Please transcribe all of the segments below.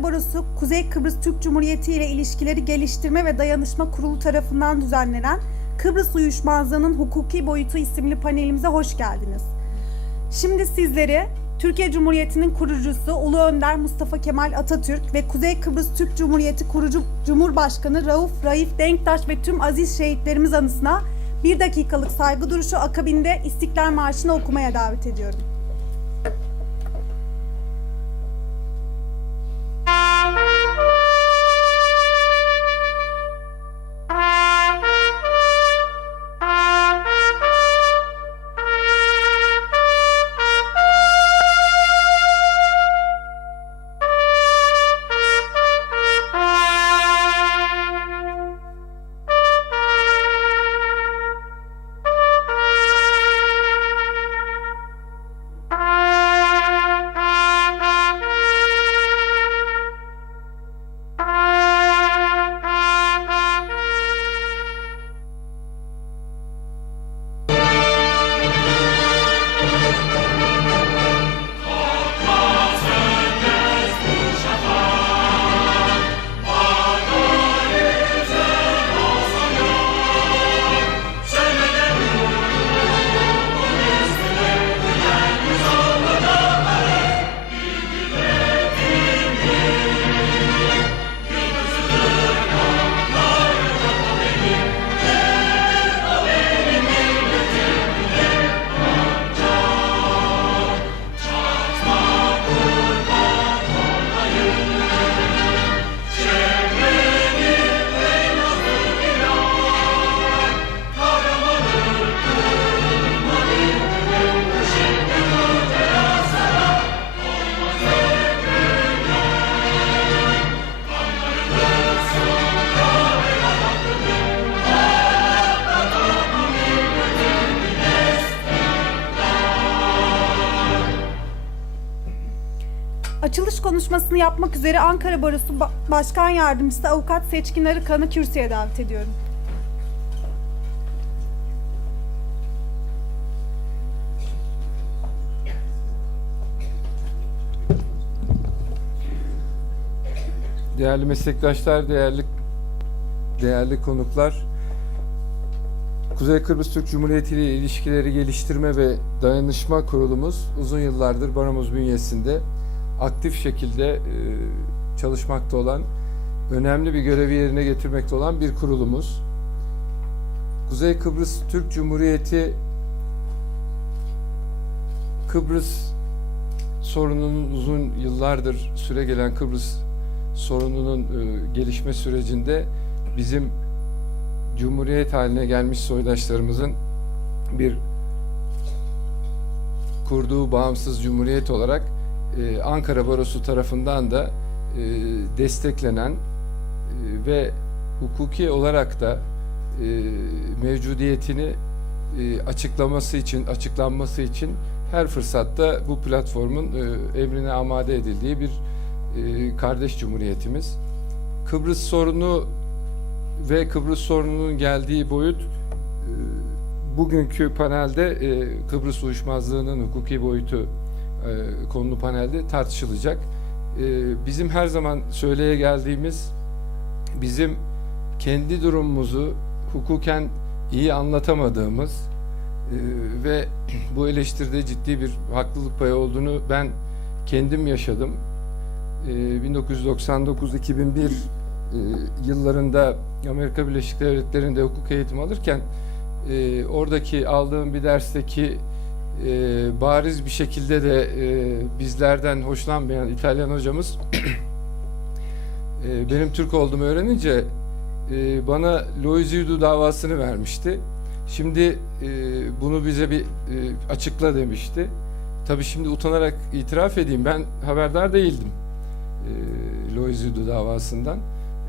Ankara Barosu, Kuzey Kıbrıs Türk Cumhuriyeti ile ilişkileri geliştirme ve dayanışma kurulu tarafından düzenlenen Kıbrıs Uyuşmazlığının Hukuki Boyutu isimli panelimize hoş geldiniz. Şimdi sizleri Türkiye Cumhuriyeti'nin kurucusu Ulu Önder Mustafa Kemal Atatürk ve Kuzey Kıbrıs Türk Cumhuriyeti kurucu Cumhurbaşkanı Rauf Raif Denktaş ve tüm aziz şehitlerimiz anısına bir dakikalık saygı duruşu akabinde İstiklal Marşı'nı okumaya davet ediyorum. Konuşmasını yapmak üzere Ankara Barosu Ba- Başkan Yardımcısı Avukat Seçkin Arıkan'ı kürsüye davet ediyorum. Değerli meslektaşlar, değerli değerli konuklar, Kuzey Kıbrıs Türk Cumhuriyeti ile ilişkileri geliştirme ve dayanışma kurulumuz uzun yıllardır Baromoz bünyesinde aktif şekilde e, çalışmakta olan, önemli bir görevi yerine getirmekte olan bir kurulumuz. Kuzey Kıbrıs Türk Cumhuriyeti Kıbrıs sorununun uzun yıllardır süre gelen Kıbrıs sorununun e, gelişme sürecinde bizim cumhuriyet haline gelmiş soydaşlarımızın bir kurduğu bağımsız cumhuriyet olarak e, Ankara Barosu tarafından da e, desteklenen e, ve hukuki olarak da mevcudiyetini açıklaması için, açıklanması için her fırsatta bu platformun e, emrine amade edildiği bir kardeş cumhuriyetimiz. Kıbrıs sorunu ve Kıbrıs sorununun geldiği boyut bugünkü panelde Kıbrıs uyuşmazlığının hukuki boyutu e, konulu panelde tartışılacak. E, bizim her zaman söyleye geldiğimiz bizim kendi durumumuzu hukuken iyi anlatamadığımız e, ve bu eleştiride ciddi bir haklılık payı olduğunu ben kendim yaşadım. E, 1999-2001 e, yıllarında Amerika Birleşik Devletleri'nde hukuk eğitimi alırken oradaki aldığım bir dersteki e, bariz bir şekilde de e, bizlerden hoşlanmayan İtalyan hocamız e, benim Türk olduğumu öğrenince e, bana Loizidu davasını vermişti. Şimdi e, bunu bize bir e, açıkla demişti. Tabii şimdi utanarak itiraf edeyim ben haberdar değildim e, Loizidu davasından.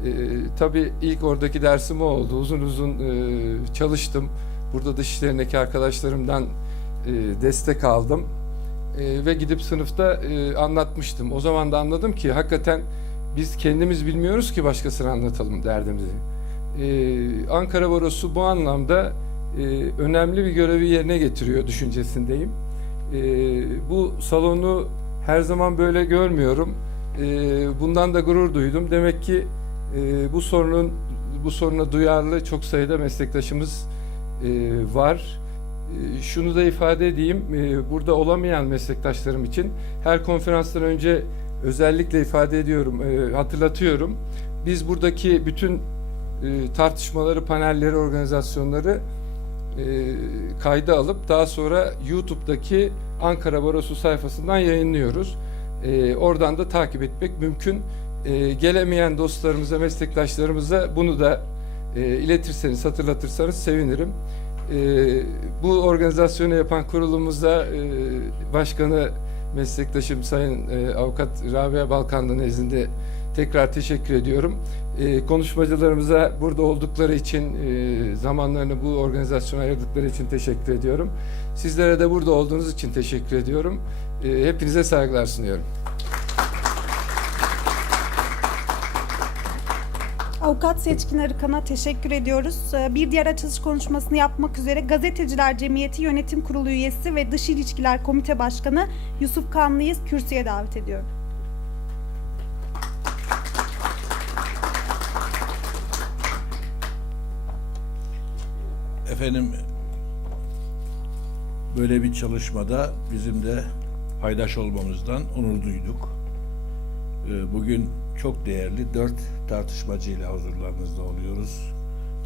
E, tabii ilk oradaki dersim o oldu. Uzun uzun e, çalıştım. Burada dışişlerindeki arkadaşlarımdan e, destek aldım. E, ve gidip sınıfta e, anlatmıştım. O zaman da anladım ki hakikaten biz kendimiz bilmiyoruz ki başkasına anlatalım derdimizi. E, Ankara Barosu bu anlamda e, önemli bir görevi yerine getiriyor düşüncesindeyim. E, bu salonu her zaman böyle görmüyorum. E, bundan da gurur duydum. Demek ki e, bu sorunun bu soruna duyarlı çok sayıda meslektaşımız e, var. E, şunu da ifade edeyim, e, burada olamayan meslektaşlarım için her konferanstan önce özellikle ifade ediyorum, e, hatırlatıyorum. Biz buradaki bütün e, tartışmaları, panelleri, organizasyonları e, kayda alıp daha sonra YouTube'daki Ankara Barosu sayfasından yayınlıyoruz. E, oradan da takip etmek mümkün. Gelemeyen dostlarımıza, meslektaşlarımıza bunu da iletirseniz, hatırlatırsanız sevinirim. E, bu organizasyonu yapan kurulumuza e, başkanı meslektaşım Sayın e, Avukat Rabia Balkan'ın nezdinde tekrar teşekkür ediyorum. E, konuşmacılarımıza burada oldukları için, e, zamanlarını bu organizasyona ayırdıkları için teşekkür ediyorum. Sizlere de burada olduğunuz için teşekkür ediyorum. E, hepinize saygılar sunuyorum. Avukat Seçkin Arıkan'a teşekkür ediyoruz. Ee, Bir diğer açılış konuşmasını yapmak üzere Gazeteciler Cemiyeti Yönetim Kurulu üyesi ve Dış İlişkiler Komite Başkanı Yusuf Kanlı'yı kürsüye davet ediyorum. Efendim böyle bir çalışmada bizim de paydaş olmamızdan onur duyduk. Ee, Bugün çok değerli dört tartışmacıyla huzurlarınızda oluyoruz.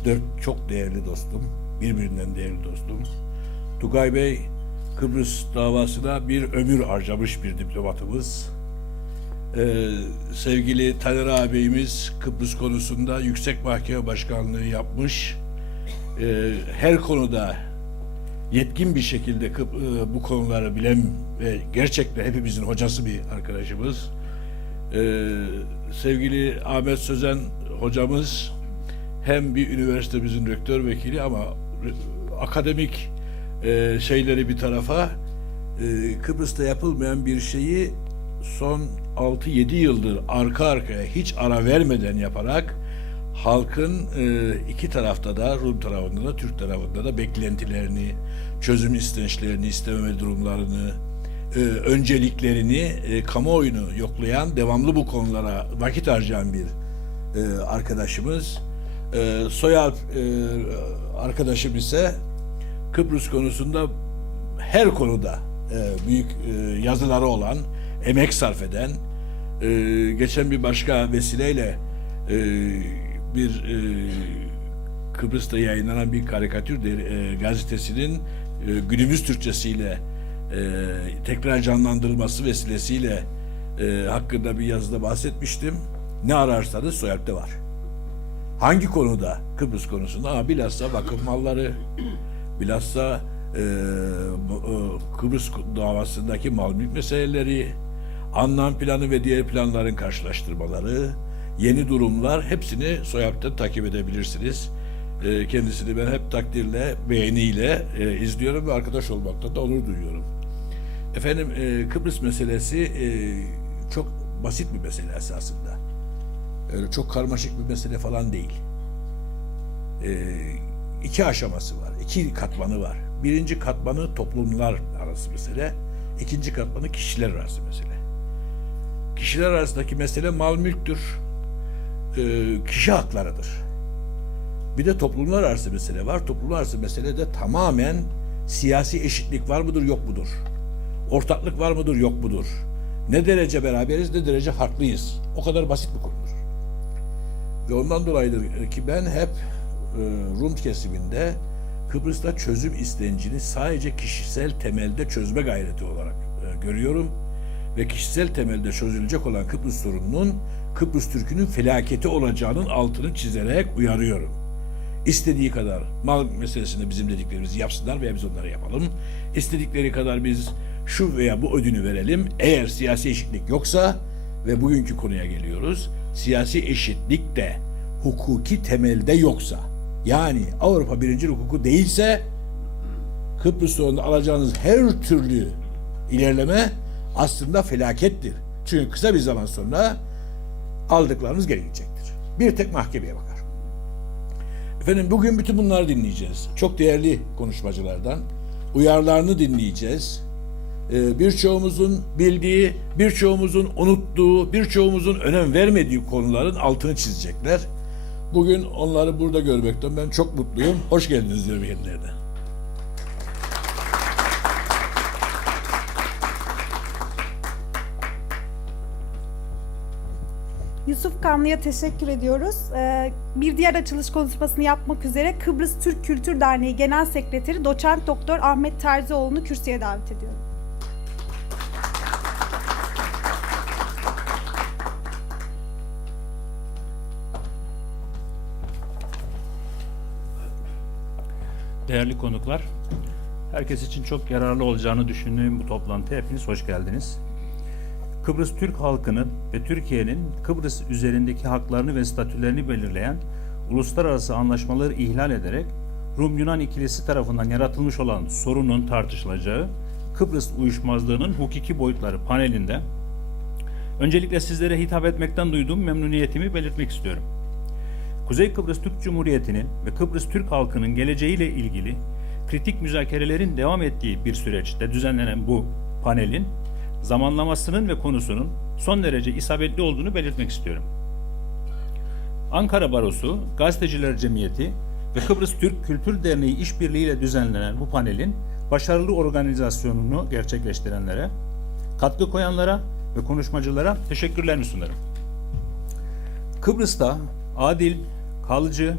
Dört çok değerli dostum, birbirinden değerli dostum. Tugay Bey Kıbrıs davasına bir ömür harcamış bir diplomatımız. Ee, sevgili Taner ağabeyimiz Kıbrıs konusunda Yüksek Mahkeme Başkanlığı yapmış e, her konuda yetkin bir şekilde e, bu konuları bilen ve gerçekten hepimizin hocası bir arkadaşımız. E, sevgili Ahmet Sözen hocamız hem bir üniversitemizin rektör vekili ama akademik e, şeyleri bir tarafa e, Kıbrıs'ta yapılmayan bir şeyi son 6-7 yıldır arka arkaya hiç ara vermeden yaparak halkın e, iki tarafta da Rum tarafında da Türk tarafında da beklentilerini, çözüm istençlerini, istememe durumlarını, e, önceliklerini, e, kamuoyunu yoklayan, devamlı bu konulara vakit harcayan bir e, arkadaşımız. E, Soyalp e, arkadaşım ise Kıbrıs konusunda her konuda e, büyük e, yazıları olan, emek sarf eden, e, geçen bir başka vesileyle e, bir e, Kıbrıs'ta yayınlanan bir karikatür de, e, gazetesinin e, günümüz Türkçesiyle e, tekrar canlandırılması vesilesiyle e, hakkında bir yazıda bahsetmiştim. Ne ararsanız Soyalp'te var. Hangi konuda? Kıbrıs konusunda ama bilhassa bakım malları, bilhassa e, e, Kıbrıs davasındaki mal mülk meseleleri, anlam planı ve diğer planların karşılaştırmaları, yeni durumlar hepsini Soyap'ta takip edebilirsiniz. E, kendisini ben hep takdirle, beğeniyle e, izliyorum ve arkadaş olmakta da onur duyuyorum. Efendim e, Kıbrıs meselesi e, çok basit bir mesele esasında. Öyle çok karmaşık bir mesele falan değil. E, iki aşaması var, iki katmanı var. Birinci katmanı toplumlar arası mesele, ikinci katmanı kişiler arası mesele. Kişiler arasındaki mesele mal mülktür, e, kişi haklarıdır. Bir de toplumlar arası mesele var. Toplumlar arası mesele de tamamen siyasi eşitlik var mıdır yok mudur? Ortaklık var mıdır yok mudur? Ne derece beraberiz ne derece farklıyız? O kadar basit bir konudur. Ve ondan dolayıdır ki ben hep e, Rum kesiminde Kıbrıs'ta çözüm istencini sadece kişisel temelde çözme gayreti olarak e, görüyorum. Ve kişisel temelde çözülecek olan Kıbrıs sorununun Kıbrıs Türk'ünün felaketi olacağının altını çizerek uyarıyorum. İstediği kadar mal meselesinde bizim dediklerimizi yapsınlar veya biz onları yapalım. İstedikleri kadar biz şu veya bu ödünü verelim. Eğer siyasi eşitlik yoksa ve bugünkü konuya geliyoruz. Siyasi eşitlik de hukuki temelde yoksa yani Avrupa birincil hukuku değilse Kıbrıs sorununda alacağınız her türlü ilerleme aslında felakettir. Çünkü kısa bir zaman sonra aldıklarınız geri gidecektir. Bir tek mahkemeye bakar. Efendim bugün bütün bunları dinleyeceğiz. Çok değerli konuşmacılardan uyarlarını dinleyeceğiz. E, birçoğumuzun bildiği, birçoğumuzun unuttuğu, birçoğumuzun önem vermediği konuların altını çizecekler. Bugün onları burada görmekten ben çok mutluyum. Hoş geldiniz diyorum kendilerine. Yusuf Kanlı'ya teşekkür ediyoruz. Ee, Bir diğer açılış konuşmasını yapmak üzere Kıbrıs Türk Kültür Derneği Genel Sekreteri Doçent Doktor Ahmet Terzioğlu'nu kürsüye davet ediyorum. Değerli konuklar, herkes için çok yararlı olacağını düşündüğüm bu toplantıya hepiniz hoş geldiniz. Kıbrıs Türk halkının ve Türkiye'nin Kıbrıs üzerindeki haklarını ve statülerini belirleyen uluslararası anlaşmaları ihlal ederek Rum-Yunan ikilisi tarafından yaratılmış olan sorunun tartışılacağı Kıbrıs uyuşmazlığının hukuki boyutları panelinde öncelikle sizlere hitap etmekten duyduğum memnuniyetimi belirtmek istiyorum. Kuzey Kıbrıs Türk Cumhuriyeti'nin ve Kıbrıs Türk halkının geleceğiyle ilgili kritik müzakerelerin devam ettiği bir süreçte düzenlenen bu panelin zamanlamasının ve konusunun son derece isabetli olduğunu belirtmek istiyorum. Ankara Barosu, Gazeteciler Cemiyeti ve Kıbrıs Türk Kültür Derneği işbirliğiyle düzenlenen bu panelin başarılı organizasyonunu gerçekleştirenlere, katkı koyanlara ve konuşmacılara teşekkürlerimi sunarım. Kıbrıs'ta adil, kalıcı,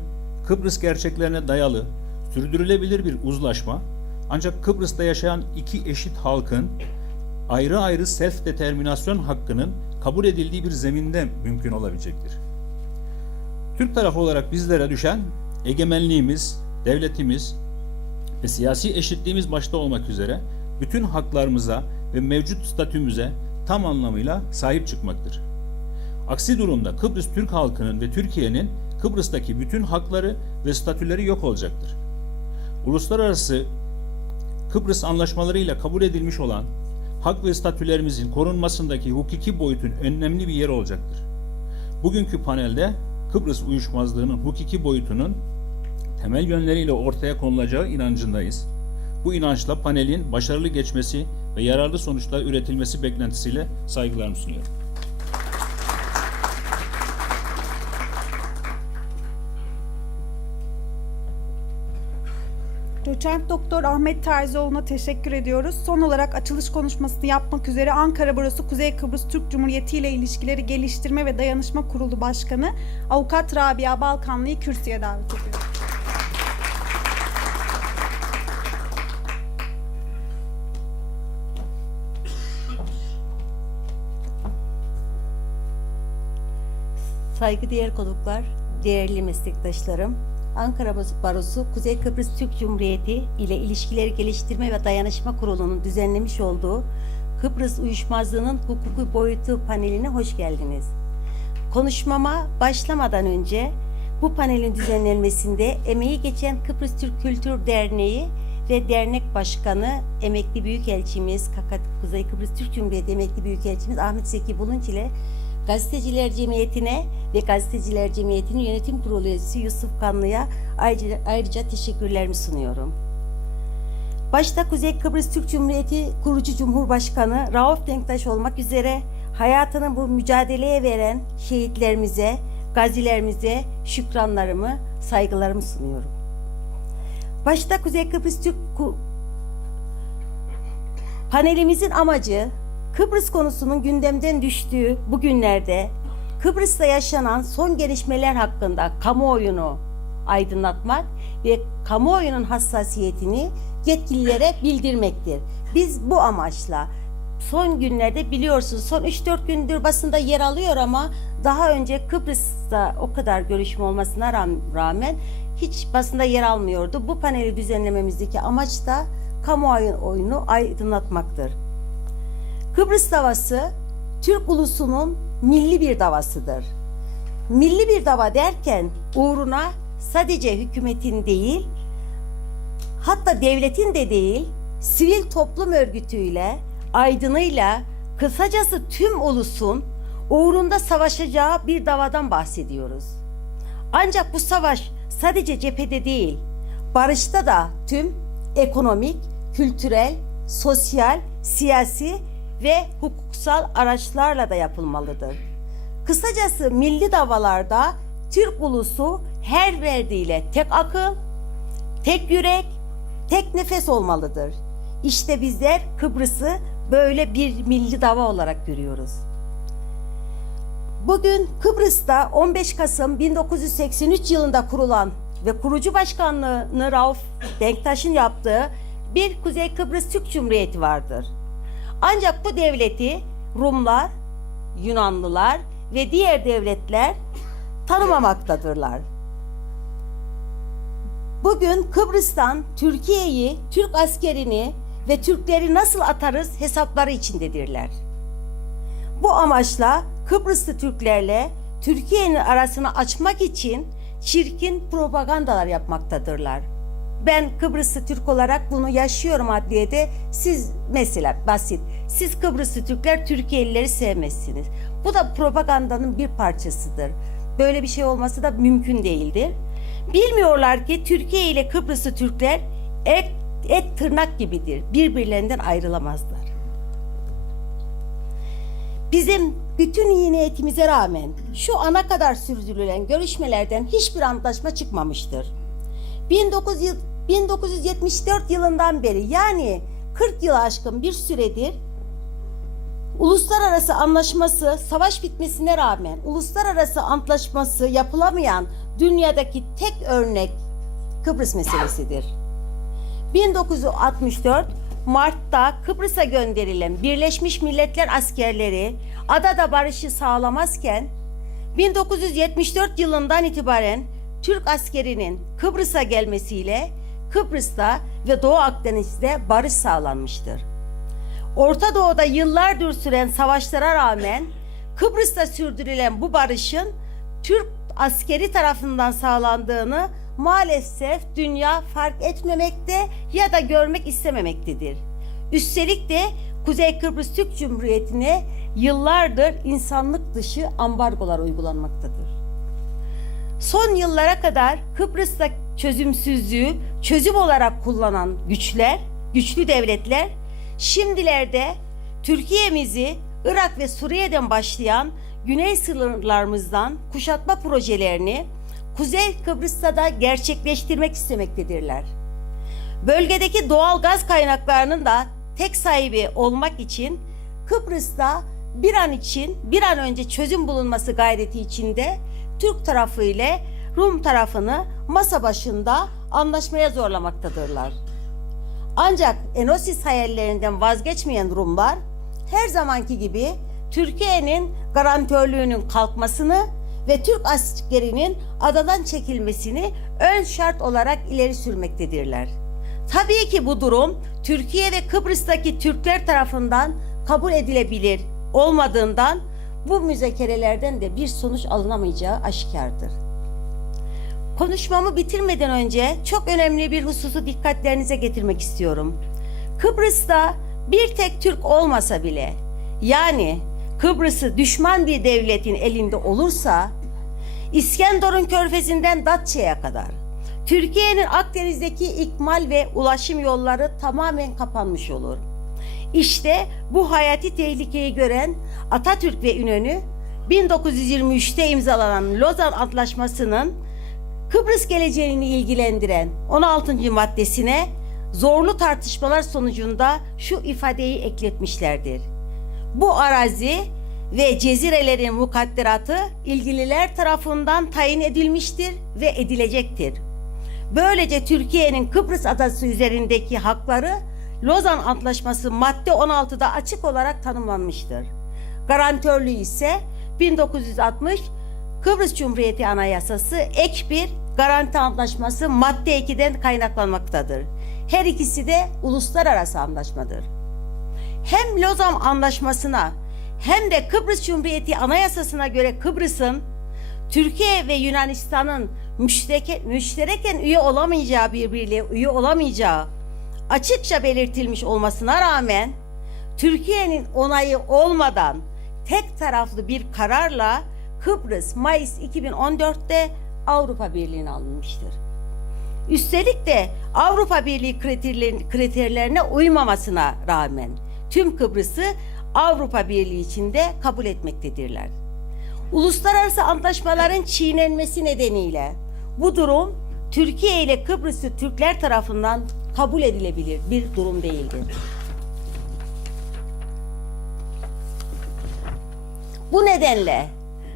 Kıbrıs gerçeklerine dayalı, sürdürülebilir bir uzlaşma ancak Kıbrıs'ta yaşayan iki eşit halkın ayrı ayrı self determinasyon hakkının kabul edildiği bir zeminde mümkün olabilecektir. Türk tarafı olarak bizlere düşen egemenliğimiz, devletimiz ve siyasi eşitliğimiz başta olmak üzere bütün haklarımıza ve mevcut statümüze tam anlamıyla sahip çıkmaktır. Aksi durumda Kıbrıs Türk halkının ve Türkiye'nin Kıbrıs'taki bütün hakları ve statüleri yok olacaktır. Uluslararası Kıbrıs anlaşmalarıyla kabul edilmiş olan hak ve statülerimizin korunmasındaki hukuki boyutun önemli bir yeri olacaktır. Bugünkü panelde Kıbrıs uyuşmazlığının hukuki boyutunun temel yönleriyle ortaya konulacağı inancındayız. Bu inançla panelin başarılı geçmesi ve yararlı sonuçlar üretilmesi beklentisiyle saygılarımı sunuyorum. Doçent Doktor Ahmet Terzioğlu'na teşekkür ediyoruz. Son olarak açılış konuşmasını yapmak üzere Ankara Barosu Kuzey Kıbrıs Türk Cumhuriyeti ile ilişkileri geliştirme ve dayanışma kurulu başkanı Avukat Rabia Balkanlı'yı kürsüye davet ediyorum. Saygıdeğer konuklar, değerli meslektaşlarım, Ankara Barosu Kuzey Kıbrıs Türk Cumhuriyeti ile İlişkileri Geliştirme ve Dayanışma Kurulu'nun düzenlemiş olduğu Kıbrıs Uyuşmazlığının Hukuki Boyutu paneline hoş geldiniz. Konuşmama başlamadan önce bu panelin düzenlenmesinde emeği geçen Kıbrıs Türk Kültür Derneği ve dernek başkanı emekli büyükelçimiz Kuzey Kıbrıs Türk Cumhuriyeti emekli büyükelçimiz Ahmet Zeki Bulunç ile Gazeteciler Cemiyeti'ne ve Gazeteciler Cemiyeti'nin yönetim kurulu üyesi Yusuf Kanlı'ya ayrıca, ayrıca teşekkürlerimi sunuyorum. Başta Kuzey Kıbrıs Türk Cumhuriyeti kurucu Cumhurbaşkanı Rauf Denktaş olmak üzere hayatını bu mücadeleye veren şehitlerimize, gazilerimize şükranlarımı, saygılarımı sunuyorum. Başta Kuzey Kıbrıs Türk Panelimizin amacı Kıbrıs konusunun gündemden düştüğü bu günlerde Kıbrıs'ta yaşanan son gelişmeler hakkında kamuoyunu aydınlatmak ve kamuoyunun hassasiyetini yetkililere bildirmektir. Biz bu amaçla son günlerde biliyorsunuz son 3-4 gündür basında yer alıyor ama daha önce Kıbrıs'ta o kadar görüşme olmasına rağmen hiç basında yer almıyordu. Bu paneli düzenlememizdeki amaç da kamuoyunu aydınlatmaktır. Kıbrıs davası Türk ulusunun milli bir davasıdır. Milli bir dava derken uğruna sadece hükümetin değil, hatta devletin de değil, sivil toplum örgütüyle, aydınıyla, kısacası tüm ulusun uğrunda savaşacağı bir davadan bahsediyoruz. Ancak bu savaş sadece cephede değil, barışta da tüm ekonomik, kültürel, sosyal, siyasi ve hukuksal araçlarla da yapılmalıdır. Kısacası milli davalarda Türk ulusu her verdiğiyle tek akıl, tek yürek, tek nefes olmalıdır. İşte bizler Kıbrıs'ı böyle bir milli dava olarak görüyoruz. Bugün Kıbrıs'ta 15 Kasım 1983 yılında kurulan ve kurucu başkanlığını Rauf Denktaş'ın yaptığı bir Kuzey Kıbrıs Türk Cumhuriyeti vardır. Ancak bu devleti Rumlar, Yunanlılar ve diğer devletler tanımamaktadırlar. Bugün Kıbrıs'tan Türkiye'yi, Türk askerini ve Türkleri nasıl atarız hesapları içindedirler. Bu amaçla Kıbrıslı Türklerle Türkiye'nin arasını açmak için çirkin propagandalar yapmaktadırlar. Ben Kıbrıslı Türk olarak bunu yaşıyorum adliyede. Siz mesela basit. Siz Kıbrıslı Türkler Türkiye'lileri sevmezsiniz. Bu da propagandanın bir parçasıdır. Böyle bir şey olması da mümkün değildir. Bilmiyorlar ki Türkiye ile Kıbrıslı Türkler et, et tırnak gibidir. Birbirlerinden ayrılamazlar. Bizim bütün iyi niyetimize rağmen şu ana kadar sürdürülen görüşmelerden hiçbir antlaşma çıkmamıştır. 1900 yıl- 1974 yılından beri yani 40 yılı aşkın bir süredir uluslararası anlaşması savaş bitmesine rağmen uluslararası antlaşması yapılamayan dünyadaki tek örnek Kıbrıs meselesidir. 1964 Mart'ta Kıbrıs'a gönderilen Birleşmiş Milletler askerleri adada barışı sağlamazken 1974 yılından itibaren Türk askerinin Kıbrıs'a gelmesiyle Kıbrıs'ta ve Doğu Akdeniz'de barış sağlanmıştır. Orta Doğu'da yıllardır süren savaşlara rağmen Kıbrıs'ta sürdürülen bu barışın Türk askeri tarafından sağlandığını maalesef dünya fark etmemekte ya da görmek istememektedir. Üstelik de Kuzey Kıbrıs Türk Cumhuriyeti'ne yıllardır insanlık dışı ambargolar uygulanmaktadır. Son yıllara kadar Kıbrıs'ta çözümsüzlüğü çözüm olarak kullanan güçler, güçlü devletler şimdilerde Türkiye'mizi Irak ve Suriye'den başlayan güney sınırlarımızdan kuşatma projelerini Kuzey Kıbrıs'ta da gerçekleştirmek istemektedirler. Bölgedeki doğal gaz kaynaklarının da tek sahibi olmak için Kıbrıs'ta bir an için bir an önce çözüm bulunması gayreti içinde Türk tarafı ile Rum tarafını masa başında anlaşmaya zorlamaktadırlar. Ancak Enosis hayallerinden vazgeçmeyen Rumlar her zamanki gibi Türkiye'nin garantörlüğünün kalkmasını ve Türk askerinin adadan çekilmesini ön şart olarak ileri sürmektedirler. Tabii ki bu durum Türkiye ve Kıbrıs'taki Türkler tarafından kabul edilebilir olmadığından bu müzakerelerden de bir sonuç alınamayacağı aşikardır. Konuşmamı bitirmeden önce çok önemli bir hususu dikkatlerinize getirmek istiyorum. Kıbrıs'ta bir tek Türk olmasa bile yani Kıbrıs'ı düşman bir devletin elinde olursa İskenderun körfezinden Datça'ya kadar Türkiye'nin Akdeniz'deki ikmal ve ulaşım yolları tamamen kapanmış olur. İşte bu hayati tehlikeyi gören Atatürk ve İnönü 1923'te imzalanan Lozan Antlaşması'nın Kıbrıs geleceğini ilgilendiren 16. maddesine zorlu tartışmalar sonucunda şu ifadeyi ekletmişlerdir. Bu arazi ve cezirelerin mukadderatı ilgililer tarafından tayin edilmiştir ve edilecektir. Böylece Türkiye'nin Kıbrıs adası üzerindeki hakları Lozan Antlaşması madde 16'da açık olarak tanımlanmıştır. Garantörlüğü ise 1960 Kıbrıs Cumhuriyeti Anayasası ek bir garanti antlaşması madde 2'den kaynaklanmaktadır. Her ikisi de uluslararası anlaşmadır. Hem Lozan Anlaşması'na hem de Kıbrıs Cumhuriyeti Anayasası'na göre Kıbrıs'ın Türkiye ve Yunanistan'ın müştereke, müştereken üye olamayacağı birbiriyle üye olamayacağı açıkça belirtilmiş olmasına rağmen Türkiye'nin onayı olmadan tek taraflı bir kararla Kıbrıs Mayıs 2014'te Avrupa Birliği'ne alınmıştır. Üstelik de Avrupa Birliği kriterlerin- kriterlerine uymamasına rağmen tüm Kıbrıs'ı Avrupa Birliği içinde kabul etmektedirler. Uluslararası antlaşmaların çiğnenmesi nedeniyle bu durum Türkiye ile Kıbrıs'ı Türkler tarafından kabul edilebilir bir durum değildir. Bu nedenle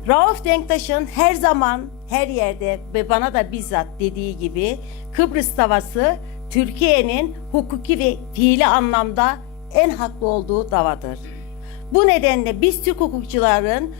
Rauf Denktaş'ın her zaman her yerde ve bana da bizzat dediği gibi Kıbrıs davası Türkiye'nin hukuki ve fiili anlamda en haklı olduğu davadır. Bu nedenle biz Türk hukukçuların